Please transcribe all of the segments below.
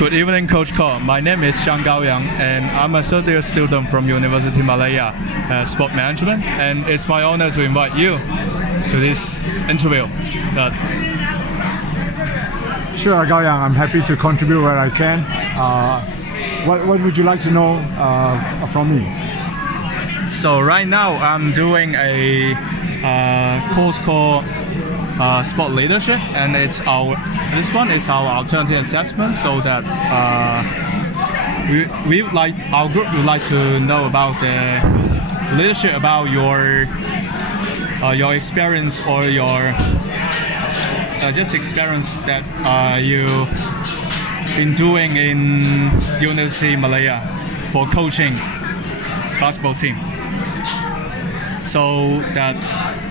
Good evening, Coach Ko. My name is Zhang Gaoyang, and I'm a third year student from University Malaya, Sport Management, and it's my honor to invite you to this interview. Sure, Gaoyang, I'm happy to contribute where I can. What would you like to know from me? So right now I'm doing a course called Sport Leadership, and this one is our alternative assessment, so that our group would like to know about the leadership, about your experience, or your just experience that you've been doing in University Malaya for coaching basketball team. So that,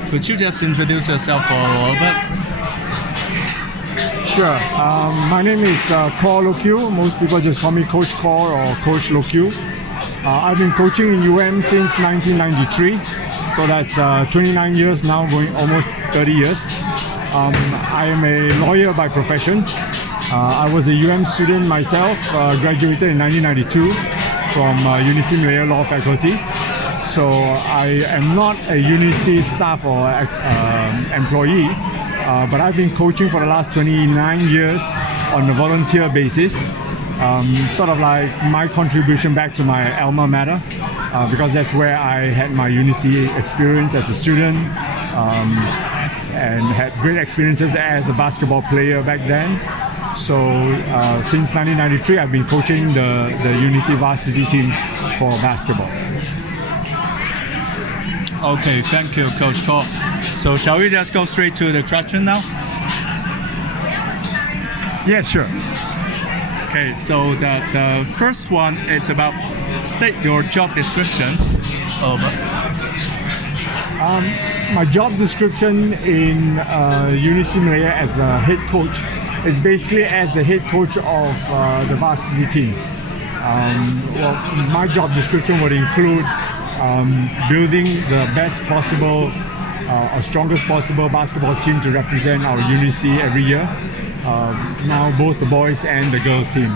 could you just introduce yourself for a little bit? Sure. My name is Ko Lokyu. Most people just call me Coach Ko or Coach Lokyu. I've been coaching in UM since 1993, so that's 29 years now, going almost 30 years. I am a lawyer by profession. I was a UM student myself, graduated in 1992 from University Malaya Law Faculty. So I am not a university staff or employee, but I've been coaching for the last 29 years on a volunteer basis, sort of like my contribution back to my alma mater, because that's where I had my university experience as a student, and had great experiences as a basketball player back then. So since 1993, I've been coaching the university varsity team for basketball. Okay, thank you, Coach Ko. So shall we just go straight to the question now? Yeah, sure. Okay, so the first one is about state your job description. Over. My job description in University Malaya as a head coach is basically as the head coach of the varsity team. Well, my job description would include building the best possible or strongest possible basketball team to represent our university every year. Now both the boys and the girls team.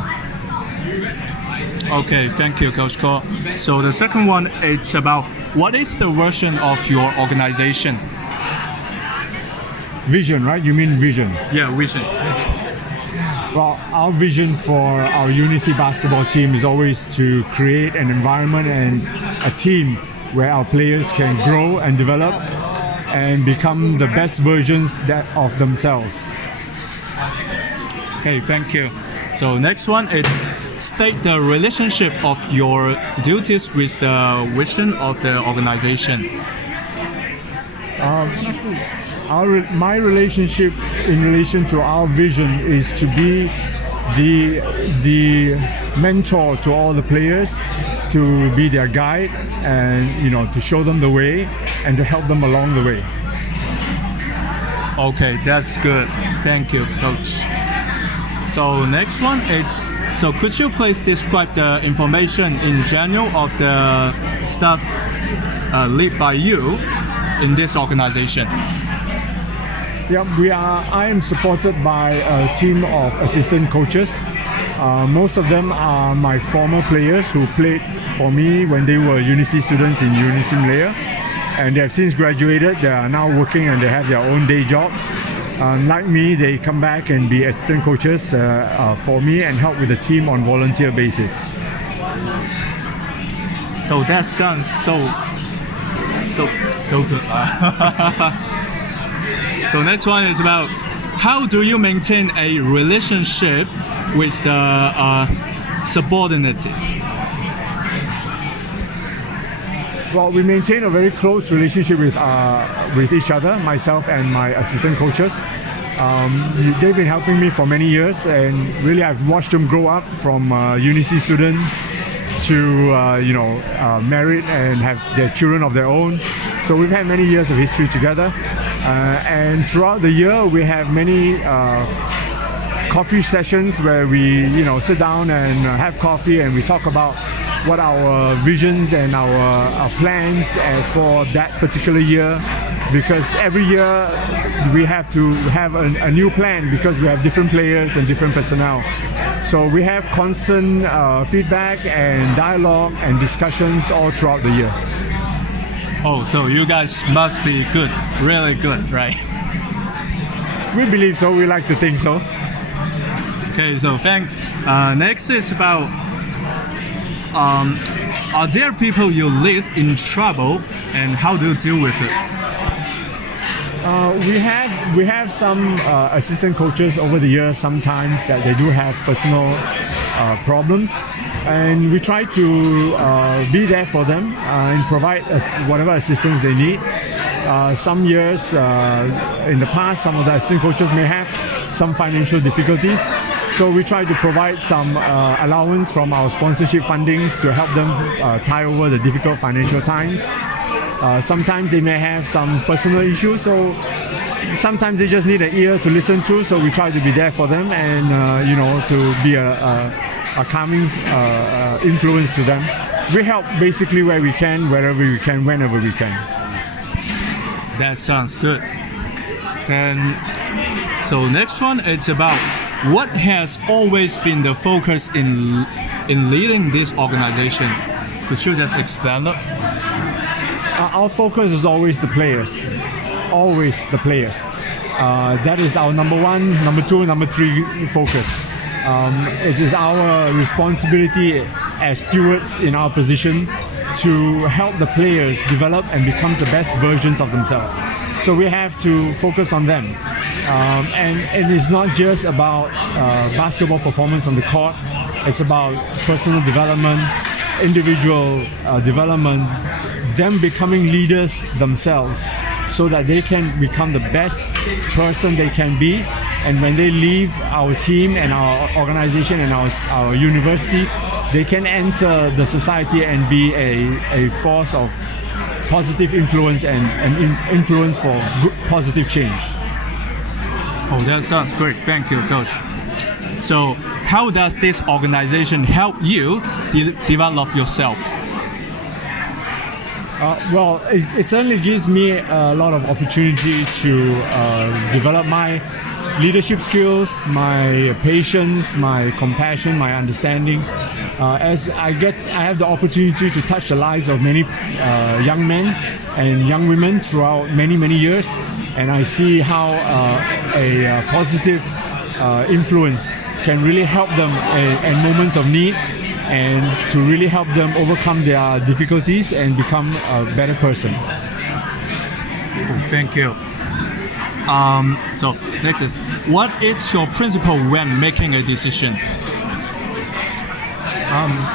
Okay, thank you, Coach Ko. So the second one, it's about what is the version of your organization? Vision, right? You mean vision? Yeah, vision. Well, our vision for our university basketball team is always to create an environment and a team where our players can grow and develop and become the best versions of themselves. Okay, thank you. So next one is state the relationship of your duties with the vision of the organization. My relationship in relation to our vision is to be the mentor to all the players, to be their guide, and to show them the way and to help them along the way. Okay, that's good. Thank you, Coach. So next one is, so could you please describe the information in general of the stuff led by you in this organization? Yeah, I am supported by a team of assistant coaches. Most of them are my former players who played for me when they were university students in University Malaya, and they have since graduated. They are now working and they have their own day jobs. Like me, they come back and be assistant coaches for me and help with the team on volunteer basis. Oh, that sounds so good. So next one is about how do you maintain a relationship with the subordinate? Well, we maintain a very close relationship with each other, myself and my assistant coaches. They've been helping me for many years, and really I've watched them grow up from university students to married and have their children of their own. So we've had many years of history together, and throughout the year we have many coffee sessions where we sit down and have coffee and we talk about what our visions and our plans for that particular year, because every year we have to have a new plan because we have different players and different personnel. So we have constant feedback and dialogue and discussions all throughout the year. Oh, so you guys must be good, really good, right? We believe so. We like to think so. Okay, so thanks. Next is about, are there people you lead in trouble and how do you deal with it? We have some assistant coaches over the years sometimes that they do have personal problems, and we try to be there for them and provide whatever assistance they need. Some years in the past, some of the assistant coaches may have some financial difficulties, so we try to provide some allowance from our sponsorship fundings to help them tie over the difficult financial times. Sometimes they may have some personal issues, so sometimes they just need an ear to listen to, so we try to be there for them and to be a calming influence to them. We help basically where we can, wherever we can, whenever we can. That sounds good. And so next one, it's about what has always been the focus in leading this organization. Could you just explain that? Our focus is always the players. Always the players. That is our number one, number two, number three focus. It is our responsibility as stewards in our position to help the players develop and become the best versions of themselves. So we have to focus on them. And it's not just about basketball performance on the court. It's about personal development, individual development, them becoming leaders themselves so that they can become the best person they can be. And when they leave our team and our organization and our university, they can enter the society and be a force of positive influence and influence for good, positive change. Oh, that sounds great. Thank you, Coach. So how does this organization help you develop yourself? Well, it certainly gives me a lot of opportunity to develop my leadership skills, my patience, my compassion, my understanding. As I have the opportunity to touch the lives of many young men and young women throughout many years, and I see how a positive influence can really help them in moments of need, and to really help them overcome their difficulties and become a better person. Oh, thank you. So next is, what is your principle when making a decision?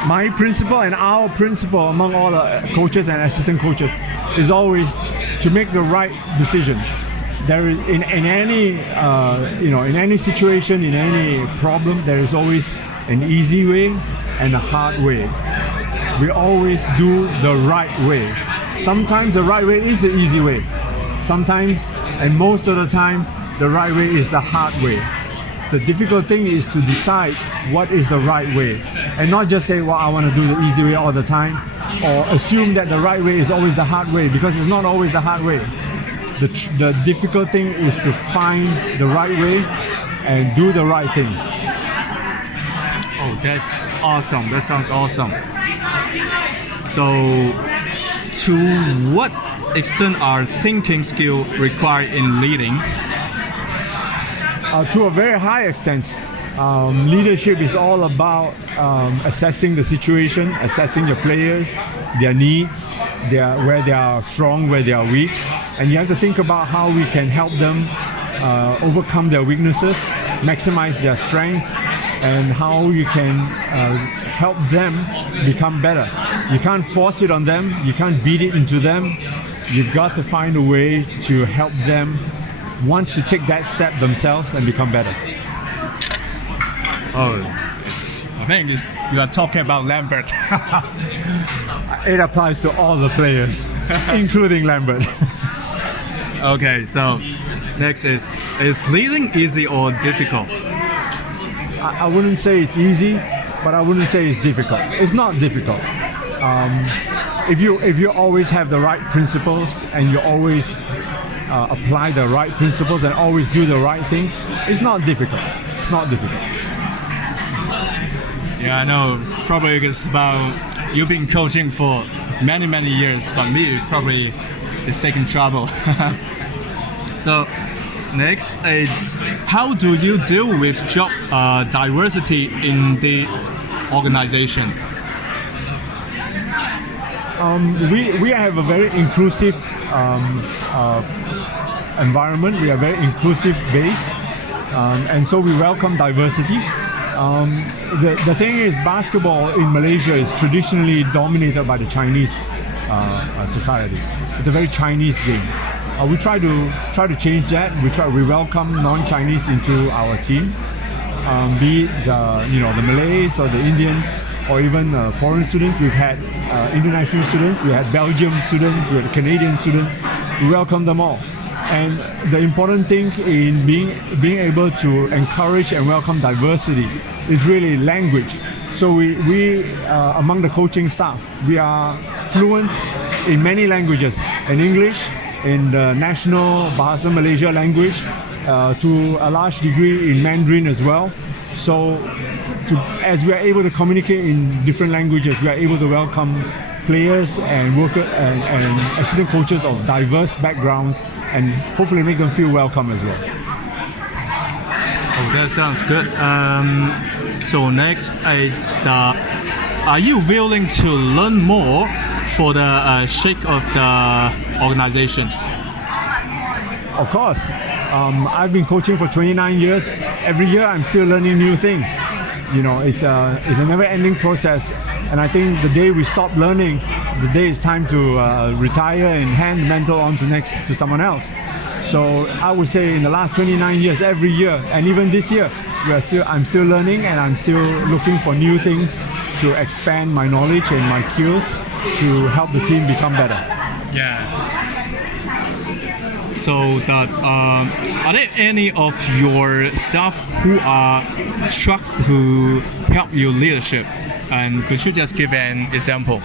My principle and our principle among all the coaches and assistant coaches is always to make the right decision. There is in any in any situation, in any problem, there is always an easy way and a hard way. We always do the right way. Sometimes the right way is the easy way. Sometimes, and most of the time, the right way is the hard way. The difficult thing is to decide what is the right way, and not just say, well, I want to do the easy way all the time, or assume that the right way is always the hard way, because it's not always the hard way. The difficult thing is to find the right way and do the right thing. Oh, that's awesome. That sounds awesome. So, to what extent are thinking skills required in leading? To a very high extent. Leadership is all about assessing the situation, assessing your players, their needs, where they are strong, where they are weak, and you have to think about how we can help them overcome their weaknesses, maximize their strengths, and how you can help them become better. You can't force it on them, you can't beat it into them. You've got to find a way to help them want to take that step themselves and become better. Oh, I think you are talking about Lambert. It applies to all the players, including Lambert. Okay, so next is leading easy or difficult? I wouldn't say it's easy, but I wouldn't say it's difficult. It's not difficult. If you always have the right principles and you always apply the right principles and always do the right thing, it's not difficult. It's not difficult. Yeah, I know. Probably it's about you've been coaching for many years, but me probably is taking trouble. So next is how do you deal with job diversity in the organization? We have a very inclusive environment. We are very inclusive base, and so we welcome diversity. The thing is, basketball in Malaysia is traditionally dominated by the Chinese society. It's a very Chinese game. We try to change that. We welcome non-Chinese into our team, be it the Malays or the Indians or even foreign students. We've had international students. We had Belgium students. We had Canadian students. We welcome them all. And the important thing in being able to encourage and welcome diversity is really language. So we among the coaching staff, we are fluent in many languages, in English, in the national Bahasa Malaysia language, to a large degree in Mandarin as well. So as we are able to communicate in different languages, we are able to welcome players and workers and assistant coaches of diverse backgrounds and hopefully make them feel welcome as well. Oh, that sounds good. So next, it's are you willing to learn more for the sake of the organization? Of course. I've been coaching for 29 years. Every year I'm still learning new things. It's a never-ending process. And I think the day we stop learning, the day it's time to retire and hand the mantle on to someone else. So I would say in the last 29 years, every year, and even this year, I'm still learning and I'm still looking for new things to expand my knowledge and my skills to help the team become better. Yeah. So are there any of your staff who are struck to help your leadership? And could you just give an example?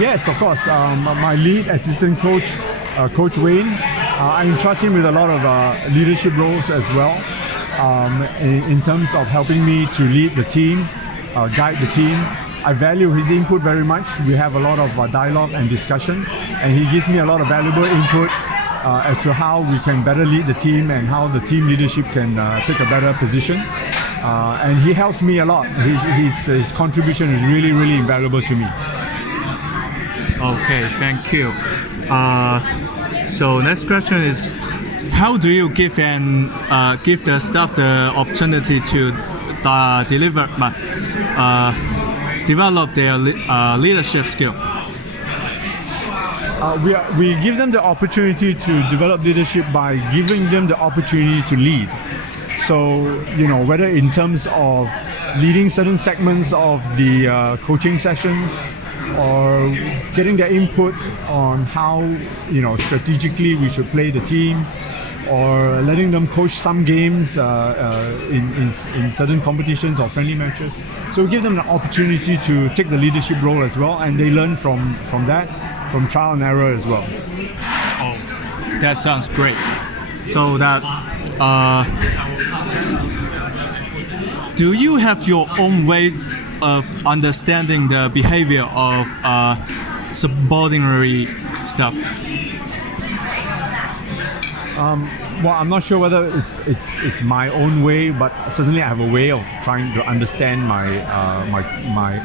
Yes, of course. My lead assistant coach, Coach Wayne, I entrust him with a lot of leadership roles as well, in terms of helping me to lead the team, guide the team. I value his input very much. We have a lot of dialogue and discussion, and he gives me a lot of valuable input as to how we can better lead the team and how the team leadership can take a better position. And he helps me a lot. His contribution is really invaluable to me. Okay, thank you. So next question is, how do you give the staff the opportunity to develop their leadership skill? We give them the opportunity to develop leadership by giving them the opportunity to lead. So, whether in terms of leading certain segments of the coaching sessions or getting their input on how, strategically we should play the team, or letting them coach some games in certain competitions or friendly matches. So we give them an opportunity to take the leadership role as well, and they learn from that, from trial and error as well. Oh, that sounds great. So that do you have your own way of understanding the behavior of subordinate staff? Well, I'm not sure whether it's my own way, but certainly I have a way of trying to understand my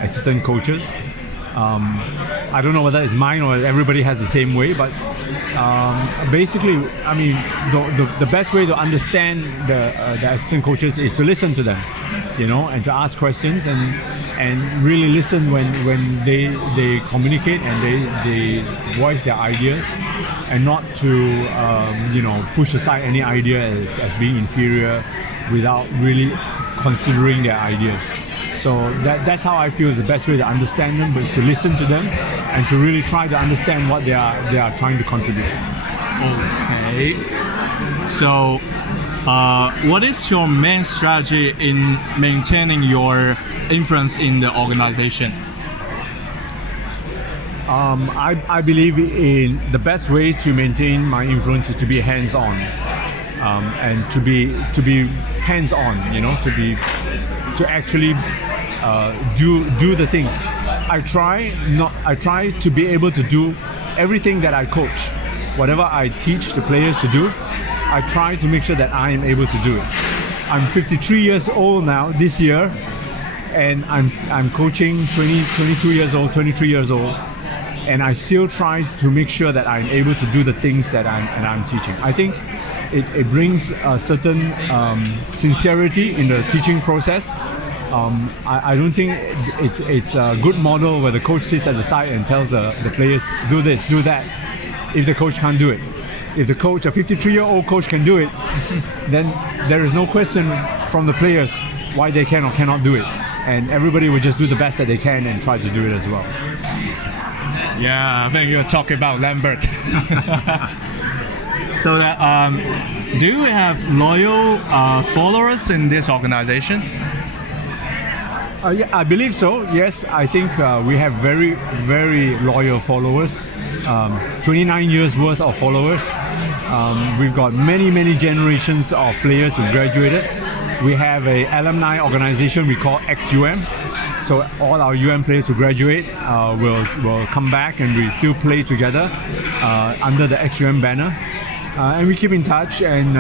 assistant coaches. I don't know whether it's mine or everybody has the same way, but basically, I mean, the best way to understand the assistant coaches is to listen to them, and to ask questions and really listen when they communicate and they voice their ideas, and not to push aside any idea as being inferior without really considering their ideas. So that's how I feel is the best way to understand them, but to listen to them and to really try to understand what they are trying to contribute. Okay. So, what is your main strategy in maintaining your influence in the organization? I believe in the best way to maintain my influence is to be hands-on, and to be hands-on. To actually do the things. I try to be able to do everything that I coach. Whatever I teach the players to do, I try to make sure that I am able to do it. I'm 53 years old now this year, and I'm coaching 22 years old, 23 years old, and I still try to make sure that I'm able to do the things that I'm teaching. I think it brings a certain sincerity in the teaching process. I don't think it's a good model where the coach sits at the side and tells the players, do this, do that, if the coach can't do it. If the coach, a 53-year-old coach, can do it, then there is no question from the players why they can or cannot do it. And everybody will just do the best that they can and try to do it as well. Yeah, I think you're talking about Lambert. So that, do you have loyal followers in this organization? Yeah, I believe so. Yes, I think we have very, very loyal followers. 29 years worth of followers. We've got many generations of players who graduated. We have an alumni organization we call XUM. So all our UM players who graduate will come back, and we still play together under the XUM banner. And we keep in touch, and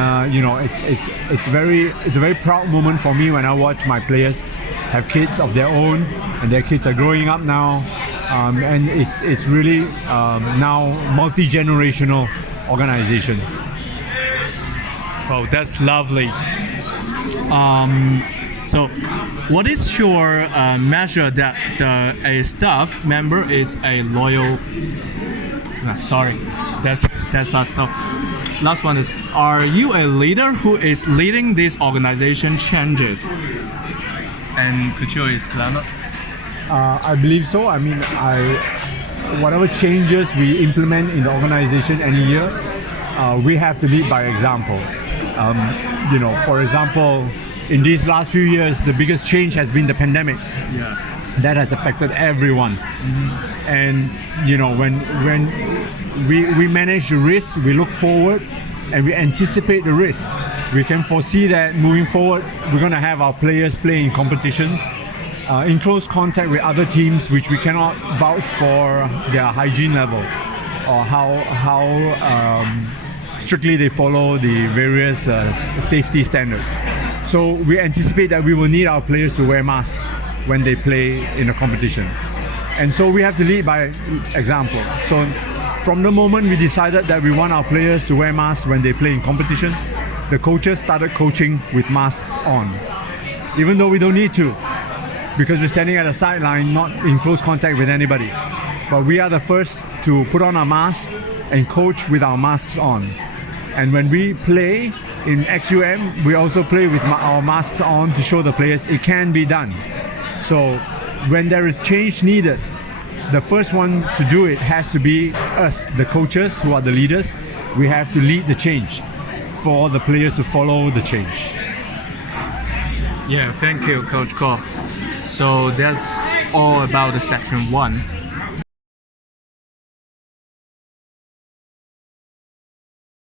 it's a very proud moment for me when I watch my players have kids of their own, and their kids are growing up now, and it's really now multi-generational organization. Oh, that's lovely. So, what is your measure that a staff member is a loyal? Sorry, that's last. No, last one is: are you a leader who is leading this organization changes? And could you explain it? I believe so. I mean, whatever changes we implement in the organization any year, we have to lead by example. For example, in these last few years, the biggest change has been the pandemic. Yeah. That has affected everyone. Mm-hmm. And when we manage the risk, we look forward and we anticipate the risk. We can foresee that moving forward, we're going to have our players play in competitions in close contact with other teams, which we cannot vouch for their hygiene level or how strictly they follow the various safety standards. So we anticipate that we will need our players to wear masks when they play in a competition. And so we have to lead by example. So from the moment we decided that we want our players to wear masks when they play in competition, the coaches started coaching with masks on. Even though we don't need to, because we're standing at the sideline, not in close contact with anybody. But we are the first to put on our masks and coach with our masks on. And when we play in XUM, we also play with our masks on to show the players it can be done. So when there is change needed, the first one to do it has to be us, the coaches who are the leaders. We have to lead the change for the players to follow the change. Yeah, thank you, Coach Koh. So that's all about the section 1.